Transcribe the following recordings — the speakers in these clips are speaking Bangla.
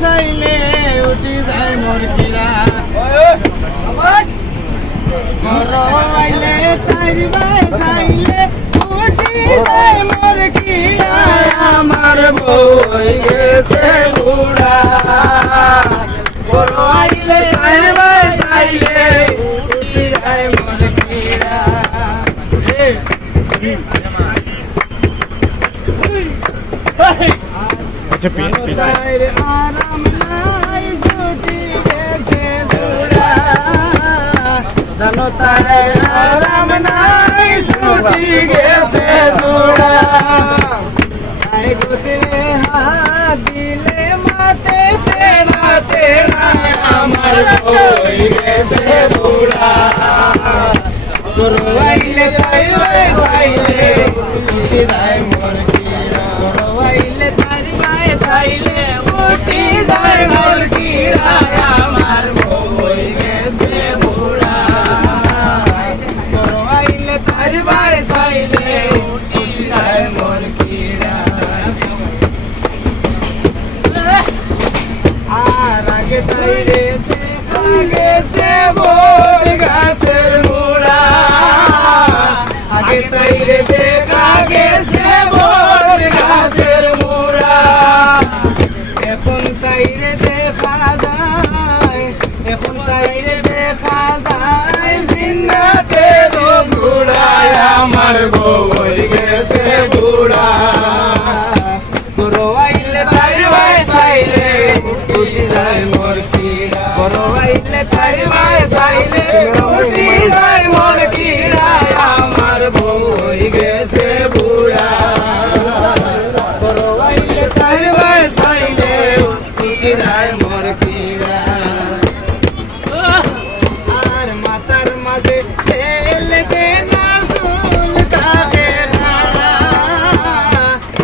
সাইলে উঠি যায় মোর কিরা আইলে তারি বাই সাইলে উঠি যায় মোর কিরা আমার বউ হয়ে গেছে বুড়া আইলে তারি বাই সাইলে উঠি যায় মোর কিরা আরাম নাই ছুটি গেছে জোড়া জানো তাই আরাম নাই ছুটি গেছে জোড়া তাই গোদরে হাত দিলে মাতে তেরা তেরা আমার হয়ে গেছে বুড়া করবাইলে তাই সাইলে উঠি যায় মোর কিরা করবাইলে তাই সাইলে উঠি যায় মোর কিরা আমার বই গেছে বুড়া করবাইলে তাই সাইলে উঠি যায় মোর কিরা আর আগে তাই রে দেখা গেছে মোর গাছের মুড়া আগে তাই রে দেখা গেছে মোর গাছের মুড়া এখন তাই রে দেখা যায় এখন তাই রে দেখা যায় জিন্নাতের বুড়ায় আমার বই গেছে বুড়া করবাইলে তাই সাইলে উঠি যায় মোর কিরা করবাইলে তাই সাইলে উঠি যায় মোর কিরা আমার বই গেছে বুড়া করবাইলে তাই সাইলে উঠি যায় মোর কিরা আর মাথার মাঝে তেল দে না চুল কাকে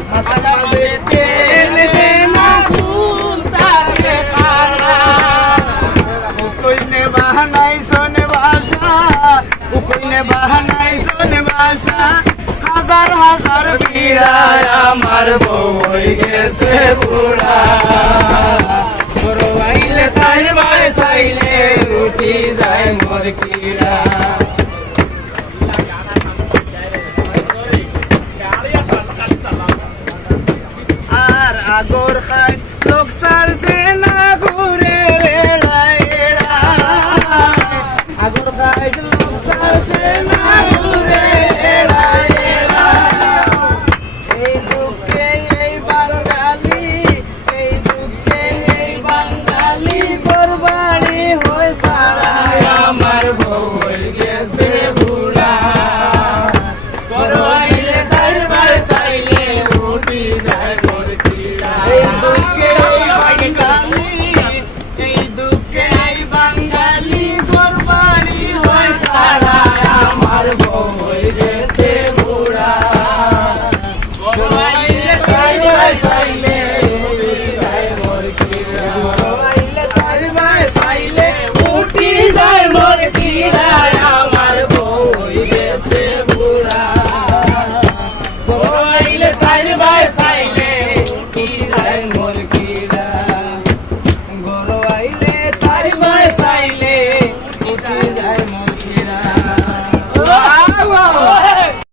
মাথার মাঝে তেল দে না চুল কাকে কইনে বাহানাই সোনে বাসা কইনে বাহানাই সোনে বাসা হাজার হাজার বিড়ায় আমার বই গেছে বুড়া করবাইলে তাই সাইলে উঠি যায় মোর কিরা আর আগর খাইছ